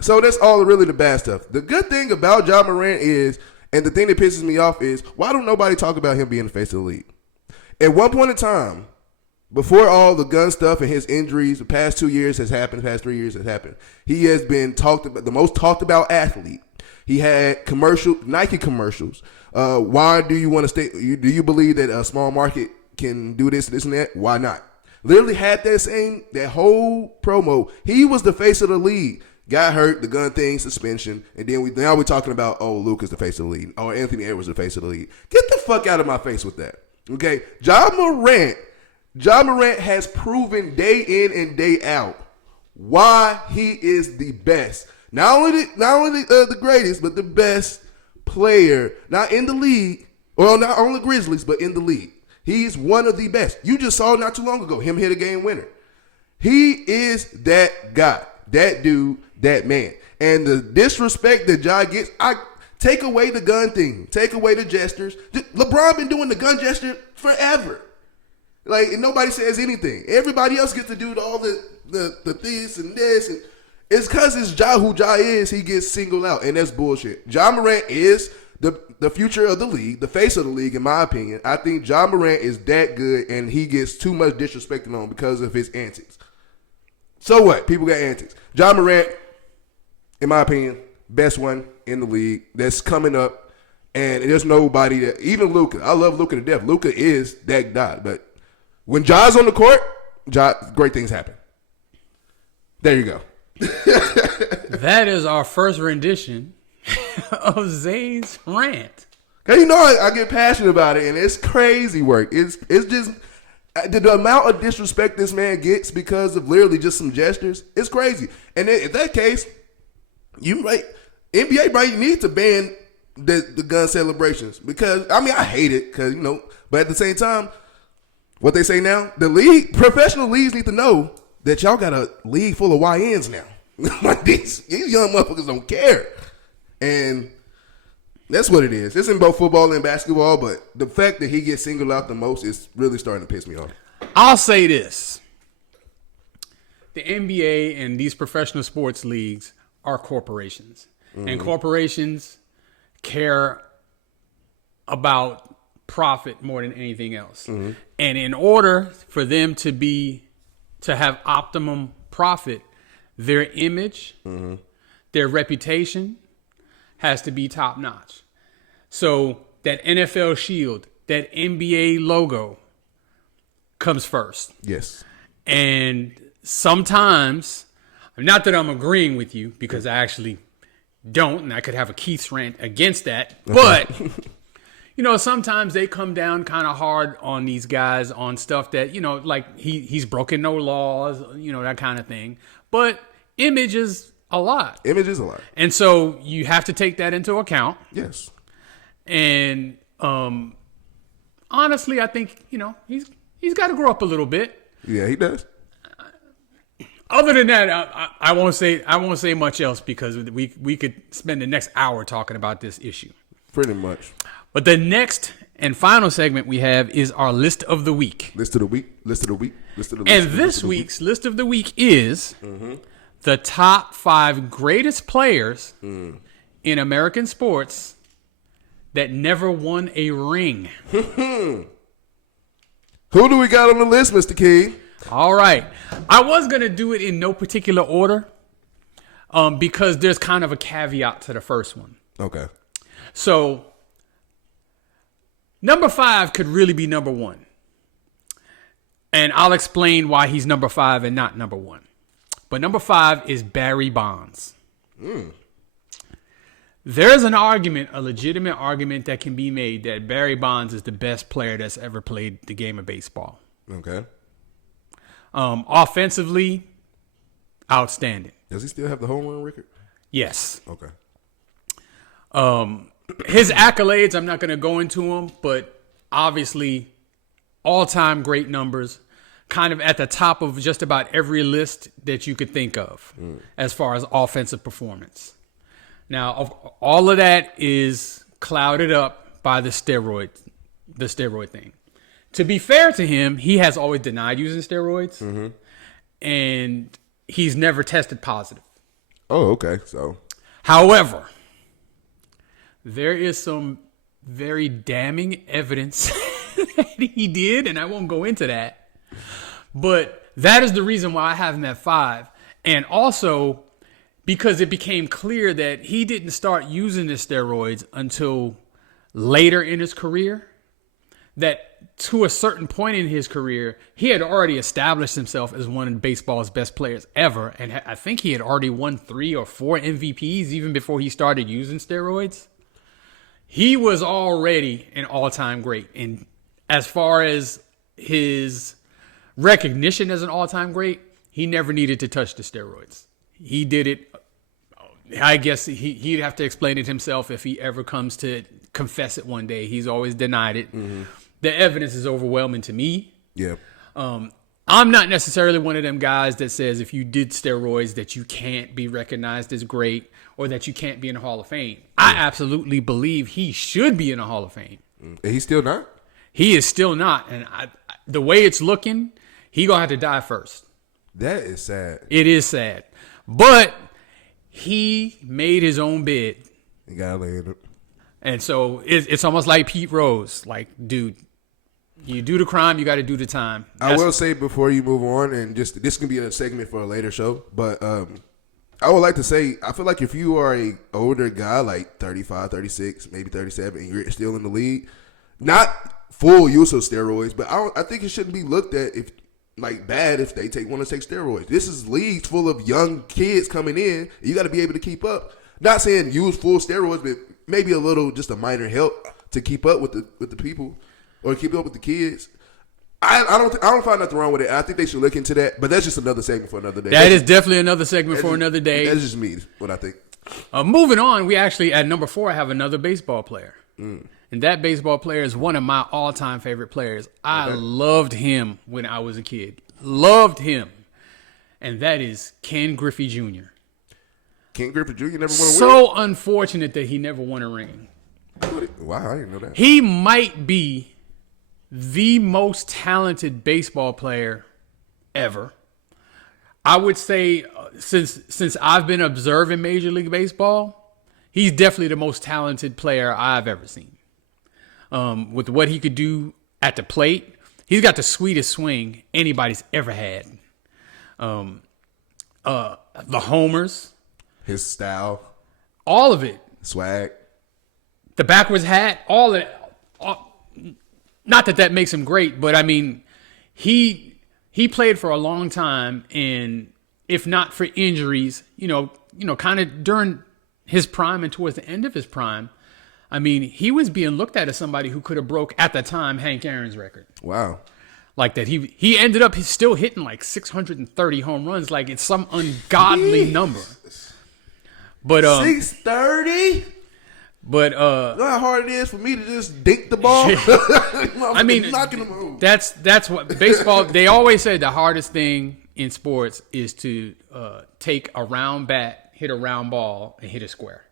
So that's all really the bad stuff. The good thing about Ja Morant is, and the thing that pisses me off is, why don't nobody talk about him being the face of the league? At one point in time, before all the gun stuff and his injuries, the past 2 years has happened, the past 3 years has happened. He has been the most talked about athlete. He had Nike commercials. Why do you want to stay? Do you believe that a small market can do this, and that? Why not? Literally had that whole promo. He was the face of the league. Got hurt, the gun thing, suspension, and then now we're talking about, Luka's the face of the league, or Anthony Edwards the face of the league. Get the fuck out of my face with that. Okay, Ja Morant has proven day in and day out why he is the best. Not only the greatest, but the best player, not in the league, well, not on the Grizzlies, but in the league. He's one of the best. You just saw not too long ago him hit a game winner. He is that guy, that dude, that man. And the disrespect that Ja gets, I take away the gun thing, take away the gestures. LeBron been doing the gun gesture forever. Like, and nobody says anything. Everybody else gets to do all the this and this. And it's because it's Ja who Ja is, he gets singled out. And that's bullshit. Ja Morant is the future of the league, the face of the league, in my opinion. I think Ja Morant is that good, and he gets too much disrespected on because of his antics. So what? People got antics. Ja Morant, in my opinion, best one in the league that's coming up. And there's nobody that, even Luka. I love Luka to death. Luka is that guy. But when Ja's on the court, great things happen. There you go. That is our first rendition of Zay's rant. Cause you know I get passionate about it, and it's crazy work. It's just the amount of disrespect this man gets because of literally just some gestures. It's crazy. And in that case, NBA might need to ban the gun celebrations because I hate it because but at the same time, what they say now, professional leagues need to know that y'all got a league full of YNs now. Like these young motherfuckers don't care. And that's what it is. It's in both football and basketball, but the fact that he gets singled out the most is really starting to piss me off. I'll say this. The NBA and these professional sports leagues are corporations. Mm-hmm. And corporations care about profit more than anything else. Mm-hmm. And in order for them to have optimum profit, their image, mm-hmm. their reputation has to be top notch. So that NFL shield, that NBA logo comes first. Yes. And sometimes, not that I'm agreeing with you because I actually don't, and I could have a Keith's rant against that, but sometimes they come down kind of hard on these guys on stuff that, like he's broken no laws, that kind of thing. But image is a lot. Image is a lot. And so you have to take that into account. Yes. And honestly, I think, he's got to grow up a little bit. Yeah, he does. Other than that, I won't say much else because we could spend the next hour talking about this issue. Pretty much. But the next and final segment we have is our list of the week. List of the week. And this week's list of the week is the top 5 greatest players in American sports that never won a ring. Who do we got on the list, Mr. King? All right. I was going to do it in no particular order because there's kind of a caveat to the first one. Okay. So, number 5 could really be number 1. And I'll explain why he's number 5 and not number 1. But number 5 is Barry Bonds. There's an argument, a legitimate argument that can be made that Barry Bonds is the best player that's ever played the game of baseball. Okay. Offensively, outstanding. Does he still have the home run record? Yes. Okay. His accolades, I'm not going to go into them, but obviously all-time great numbers, kind of at the top of just about every list that you could think of as far as offensive performance. Now, all of that is clouded up by the steroid the steroid thing. To be fair to him, he has always denied using steroids, and he's never tested positive. Oh, okay. So, however, there is some very damning evidence that he did, and I won't go into that. But that is the reason why I have him at 5. And also because it became clear that he didn't start using the steroids until later in his career. That to a certain point in his career, he had already established himself as one of baseball's best players ever. And I think he had already won 3 or 4 MVPs even before he started using steroids. He was already an all-time great. And as far as his recognition as an all-time great, he never needed to touch the steroids. He did it. I guess he'd have to explain it himself if he ever comes to confess it one day. He's always denied it. The evidence is overwhelming to me. Yeah. I'm not necessarily one of them guys that says if you did steroids that you can't be recognized as great or that you can't be in the Hall of Fame. I absolutely believe he should be in the Hall of Fame. And he's still not? He is still not. And the way it's looking, he going to have to die first. That is sad. It is sad. But he made his own bed. You got to lay in it. And so it's almost like Pete Rose. Like, dude, you do the crime, you got to do the time. I will say before you move on, and just this can be a segment for a later show, but I would like to say, I feel like if you are a older guy, like 35, 36, maybe 37, and you're still in the league, not full use of steroids, but I think it shouldn't be looked at if bad if they want to take steroids. This is leagues full of young kids coming in. You got to be able to keep up. Not saying use full steroids, but maybe a little, just a minor help to keep up with the people or keep up with the kids. I don't find nothing wrong with it. I think they should look into that, but that's just another segment for another day. That is definitely another segment for another day. That's just me, what I think. Moving on, we actually, at number 4, have another baseball player. And that baseball player is one of my all-time favorite players. I loved him when I was a kid. Loved him. And that is Ken Griffey Jr. Ken Griffey Jr. never won a ring? So unfortunate that he never won a ring. Wow, I didn't know that. He might be the most talented baseball player ever. I would say since I've been observing Major League Baseball, he's definitely the most talented player I've ever seen. With what he could do at the plate, he's got the sweetest swing anybody's ever had. The homers, his style, all of it, swag, the backwards hat, all of it. Not that makes him great, but I mean, he played for a long time, and if not for injuries, kind of during his prime and towards the end of his prime, I mean, he was being looked at as somebody who could have broke, at the time, Hank Aaron's record. Wow. Like that. He ended up still hitting like 630 home runs. Like it's some ungodly number. But 630? But you know how hard it is for me to just dink the ball? I mean, that's what baseball, they always say the hardest thing in sports is to take a round bat, hit a round ball, and hit a square.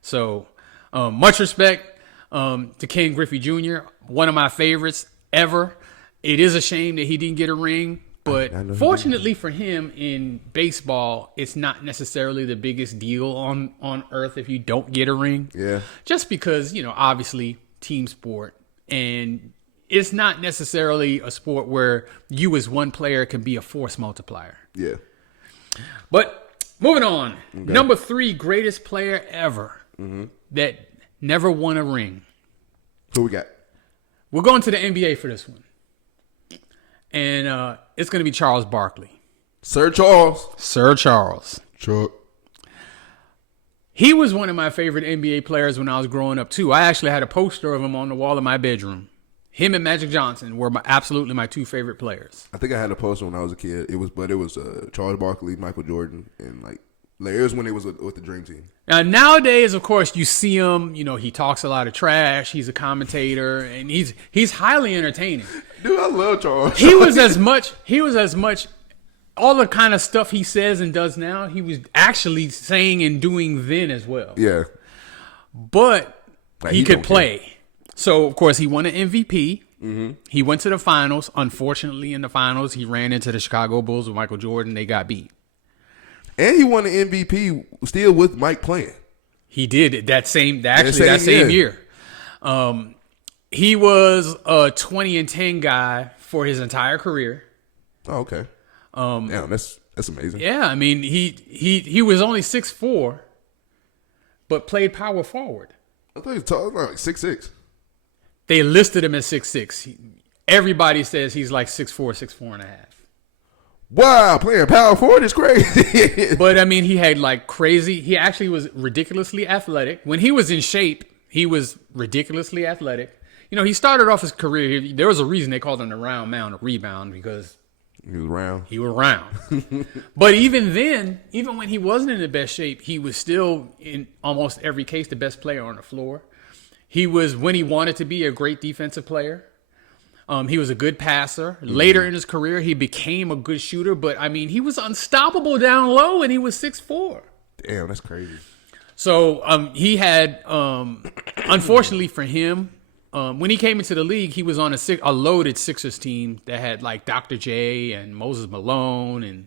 So much respect to Ken Griffey Jr., one of my favorites ever. It is a shame that he didn't get a ring, but fortunately for him in baseball, it's not necessarily the biggest deal on earth if you don't get a ring. Yeah. Just because, obviously team sport, and it's not necessarily a sport where you as one player can be a force multiplier. Yeah. But moving on, number 3 greatest player ever that never won a ring. Who we got? We're going to the NBA for this one. And it's going to be Charles Barkley. Sir Charles. Sir Charles. Chuck. He was one of my favorite NBA players when I was growing up, too. I actually had a poster of him on the wall of my bedroom. Him and Magic Johnson were absolutely my 2 favorite players. I think I had a poster when I was a kid. It was Charles Barkley, Michael Jordan, and it was when it was with the Dream Team. Now, nowadays, of course, you see him, he talks a lot of trash. He's a commentator, and he's highly entertaining. Dude, I love Charles. He was as much, all the kind of stuff he says and does now, he was actually saying and doing then as well. Yeah. But he could play. So, of course, he won an MVP. Mm-hmm. He went to the finals. Unfortunately, in the finals, he ran into the Chicago Bulls with Michael Jordan. They got beat. And he won an MVP still with Mike playing. He did that same year. He was a 20-10 guy for his entire career. Oh, okay. Damn, that's amazing. Yeah, I mean, he was only 6'4", but played power forward. I thought he was tall, like 6'6". They listed him as 6'6". Everybody says he's like 6'4", 6'4 and a half. Wow, playing power forward is crazy. But I mean, he had like crazy. He actually was ridiculously athletic. When he was in shape, he was ridiculously athletic. You know, he started off his career. There was a reason they called him the round mound, a rebound, because he was round. He was round. But even then, even when he wasn't in the best shape, he was still, in almost every case, the best player on the floor. He was, when he wanted to be, a great defensive player. He was a good passer. Later in his career, he became a good shooter. But, I mean, he was unstoppable down low, and he was 6'4". Damn, that's crazy. So he had, unfortunately for him, when he came into the league, he was on a loaded Sixers team that had like Dr. J and Moses Malone and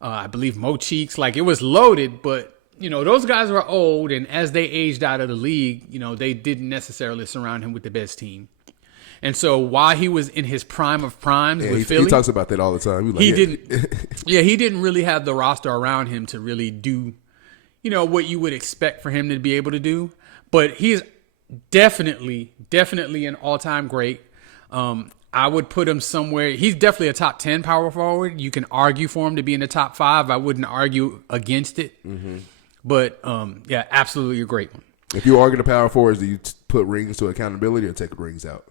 I believe Mo Cheeks. Like, it was loaded, but you know, those guys were old, and as they aged out of the league, you know, they didn't necessarily surround him with the best team. And so while he was in his prime of primes with Philly, he talks about that all the time. He didn't really have the roster around him to really do, you know, what you would expect for him to be able to do. But he's definitely an all-time great. I would put him somewhere. He's definitely a top 10 power forward. You can argue for him to be in the top 5. I wouldn't argue against it. Mm-hmm. But, yeah, absolutely a great one. If you argue the power forwards, do you put rings to accountability or take rings out?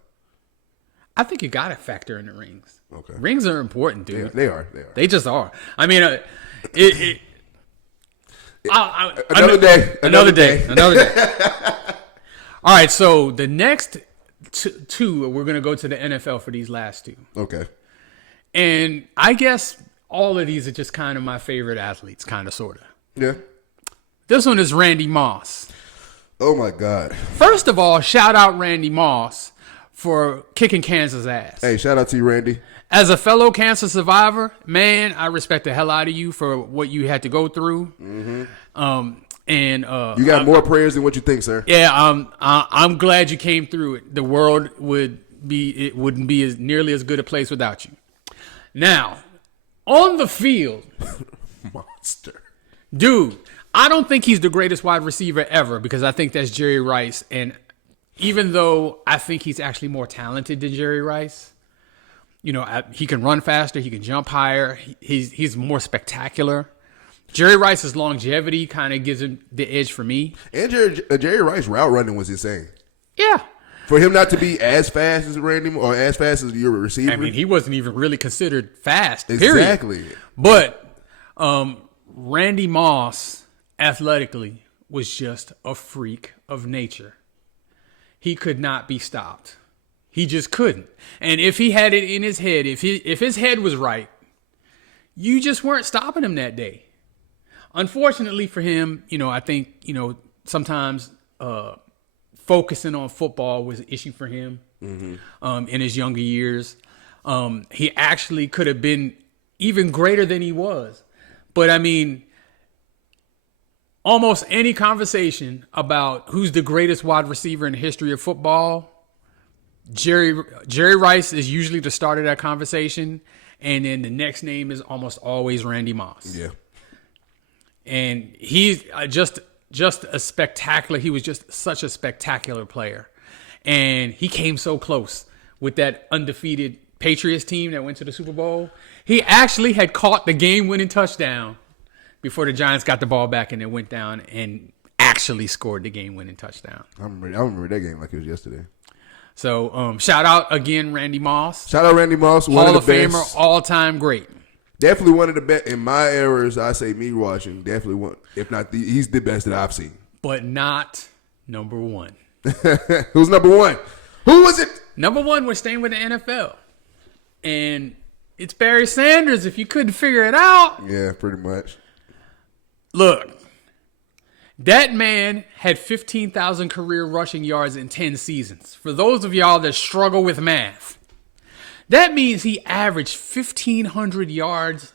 I think you got to factor in the rings. Okay. Rings are important, dude. Yeah, they are. They just are. I mean, another day. All right, so the next two, we're going to go to the NFL for these last two. Okay. And I guess all of these are just kind of my favorite athletes, kind of, sort of. Yeah. This one is Randy Moss. Oh, my God. First of all, shout out Randy Moss for kicking Kansas' ass. Hey, shout out to you, Randy. As a fellow cancer survivor, man, I respect the hell out of you for what you had to go through. Mm-hmm. You got more prayers than what you think, sir. Yeah, I'm glad you came through it. The world wouldn't be as nearly as good a place without you. Now, on the field, monster, dude. I don't think he's the greatest wide receiver ever, because I think that's Jerry Rice. And even though I think he's actually more talented than Jerry Rice, you know, he can run faster, he can jump higher, he's more spectacular. Jerry Rice's longevity kind of gives him the edge for me. And Jerry Rice route running was insane. Yeah. For him not to be as fast as Randy or as fast as your receiver. I mean, he wasn't even really considered fast. Exactly. Period. But Randy Moss, athletically, was just a freak of nature. He could not be stopped. He just couldn't. And if he had it in his head, if his head was right, you just weren't stopping him that day. Unfortunately for him, you know, I think, you know, sometimes focusing on football was an issue for him in his younger years. He actually could have been even greater than he was. But, I mean, almost any conversation about who's the greatest wide receiver in the history of football, Jerry Rice is usually the start of that conversation, and then the next name is almost always Randy Moss. Yeah. And he's just a spectacular. He was just such a spectacular player, and he came so close with that undefeated Patriots team that went to the Super Bowl. He actually had caught the game-winning touchdown before the Giants got the ball back and then went down and actually scored the game-winning touchdown. I remember that game like it was yesterday. So, shout out again, Randy Moss. Shout out Randy Moss, Hall of Famer, all-time great. Definitely one of the best in my eras. I say me watching, definitely one, if not he's the best that I've seen. But not number one. Who's number one? Who was it? Number one, we're staying with the NFL, and it's Barry Sanders. If you couldn't figure it out, yeah, pretty much. Look, That man had 15,000 career rushing yards in 10 seasons. For those of y'all that struggle with math, that means he averaged 1,500 yards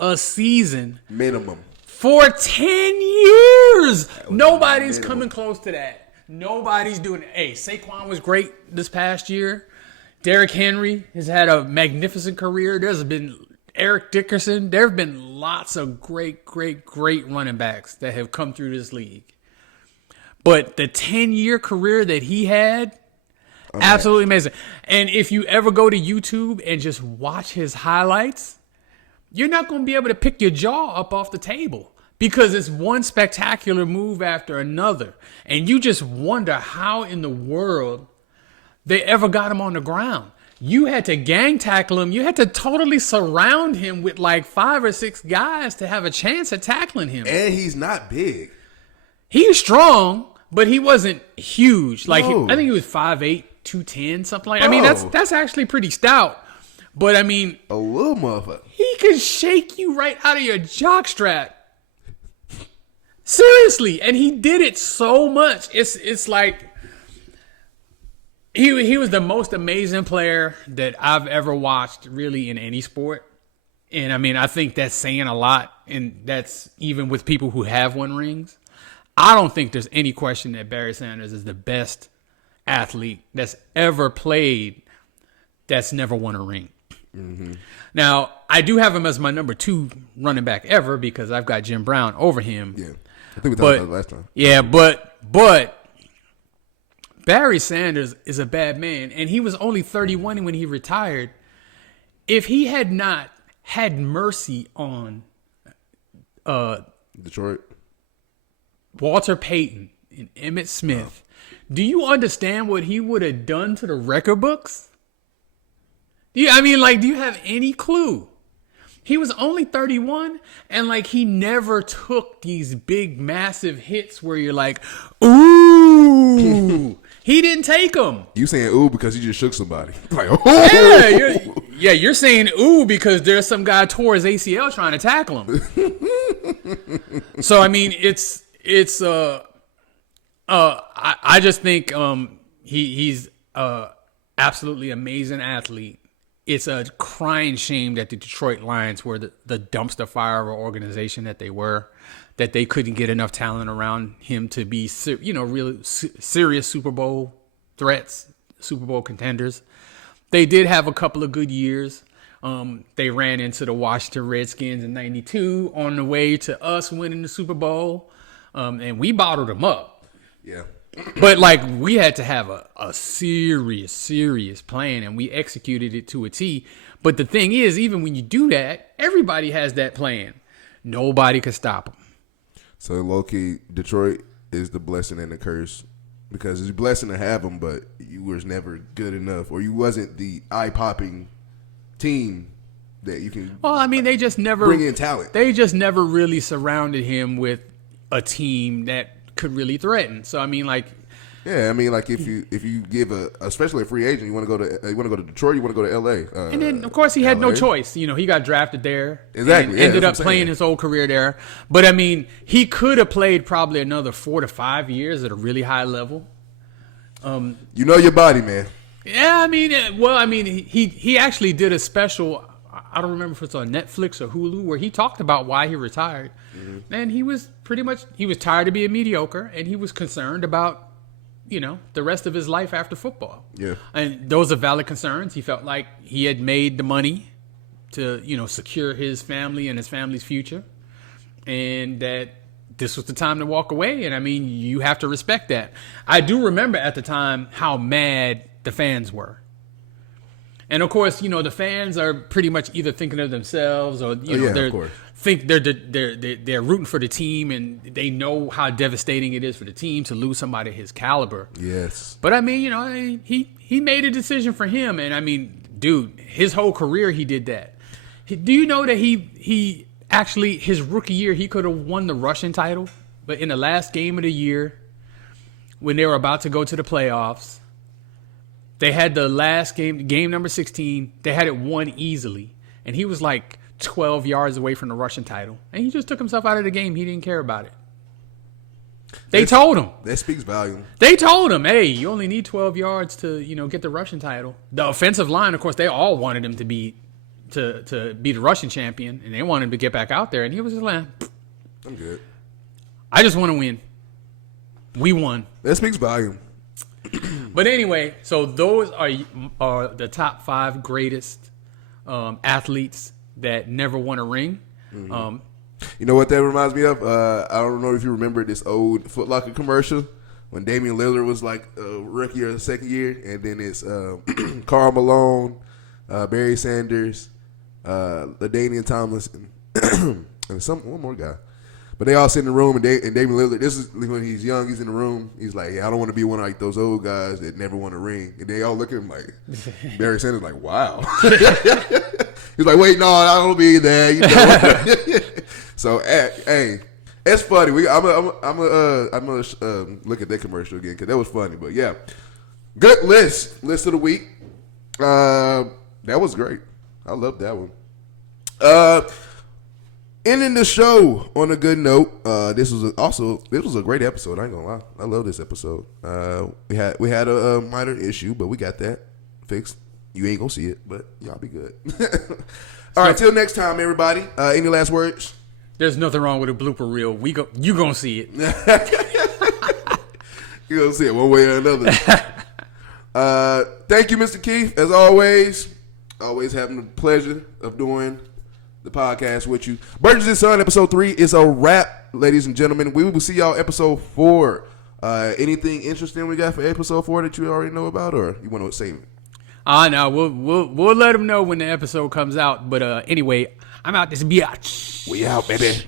a season. Minimum. For 10 years. Nobody's coming close to that. Nobody's doing it. Hey, Saquon was great this past year. Derrick Henry has had a magnificent career. There's been Eric Dickerson. There have been lots of great running backs that have come through this league. But the 10-year career that he had, absolutely amazing. And if you ever go to YouTube and just watch his highlights, you're not going to be able to pick your jaw up off the table because it's one spectacular move after another. And you just wonder how in the world they ever got him on the ground. You had to gang tackle him. You had to totally surround him with like 5 or 6 guys to have a chance at tackling him. And he's not big. He's strong, but he wasn't huge. Like No. I think he was 5'8", 210, something like that. I mean, that's actually pretty stout. But I mean, A little motherfucker. he could shake you right out of your jockstrap. Seriously, and he did it so much. It's like he was the most amazing player that I've ever watched, really, in any sport. And I mean, I think that's saying a lot, and that's even with people who have won rings. I don't think there's any question that Barry Sanders is the best athlete that's ever played that's never won a ring. Mm-hmm. Now, I do have him as my number 2 running back ever because I've got Jim Brown over him. Yeah. I think we talked about it last time. Yeah, but Barry Sanders is a bad man, and he was only 31 when he retired. If he had not had mercy on Detroit. Walter Payton and Emmitt Smith, do you understand what he would have done to the record books? Do you have any clue? He was only 31, and like he never took these big, massive hits where you're like, ooh. He didn't take them. You saying ooh because he just shook somebody. Like, oh. You're saying ooh because there's some guy tore his ACL trying to tackle him. So I mean, I just think he's absolutely amazing athlete. It's a crying shame that the Detroit Lions were the dumpster fire of an organization that they were, that they couldn't get enough talent around him to be, really serious Super Bowl threats, Super Bowl contenders. They did have a couple of good years. They ran into the Washington Redskins in '92 on the way to us winning the Super Bowl, and we bottled them up. Yeah. But like we had to have a serious plan, and we executed it to a T. But the thing is, even when you do that, everybody has that plan. Nobody could stop them. So low-key, Detroit is the blessing and the curse because it's a blessing to have them, but you was never good enough, or you wasn't the eye-popping team that you can. Well, I mean, they just never bring in talent. They just never really surrounded him with a team that could really threaten. So I mean, like, yeah, I mean, like if you give especially a free agent, you want to go to Detroit, you want to go to LA, and then of course he had no choice. You know, he got drafted there, exactly. And ended up playing his whole career there. But I mean, he could have played probably another 4 to 5 years at a really high level. You know your body, man. Yeah, I mean, he actually did a special. I don't remember if it's on Netflix or Hulu where he talked about why he retired, and he was tired of being mediocre, and he was concerned about, the rest of his life after football. Yeah, and those are valid concerns. He felt like he had made the money to, secure his family and his family's future, and that this was the time to walk away. And I mean, you have to respect that. I do remember at the time how mad the fans were. And of course, the fans are pretty much either thinking of themselves or they're rooting for the team, and they know how devastating it is for the team to lose somebody his caliber. Yes. But I mean, he made a decision for him, and I mean, dude, his whole career he did that. Do you know that he actually his rookie year he could have won the rushing title, but in the last game of the year when they were about to go to the playoffs, they had the last game number 16. They had it won easily. And he was like 12 yards away from the Russian title. And he just took himself out of the game. He didn't care about it. They told him. That speaks volume. They told him, hey, you only need 12 yards to, get the rushing title. The offensive line, of course, they all wanted him to be the Russian champion, and they wanted him to get back out there, and he was just like, I'm good. I just want to win. We won. That speaks volume. But anyway, so those are the top 5 greatest athletes that never won a ring. Mm-hmm. You know what that reminds me of? I don't know if you remember this old Foot Locker commercial when Damian Lillard was like a rookie or second year, and then it's Karl Malone, Barry Sanders, LaDainian Tomlinson, and one more guy. But they all sit in the room, and Damian Lillard, this is when he's young, he's in the room. He's like, I don't want to be one of like those old guys that never won a ring. And they all look at him like, Barry Sanders like, wow. He's like, wait, no, I don't be that. So, hey, it's funny. I'm gonna look at that commercial again because that was funny. But yeah, good list of the week. That was great. I love that one. Ending the show on a good note. This was a great episode. I ain't gonna lie. I love this episode. We had a minor issue, but we got that fixed. You ain't gonna see it, but y'all be good. All right, till next time, everybody. Any last words? There's nothing wrong with a blooper reel. You gonna see it. You gonna see it one way or another. Thank you, Mr. Keith, as always. Always having the pleasure of doing the podcast with you. Burgess&Son, episode 3 is a wrap, ladies and gentlemen. We will see y'all episode 4. Anything interesting we got for episode 4 that you already know about, or you want to save it? No, we'll let them know when the episode comes out. But anyway, I'm out this biatch. We out, baby.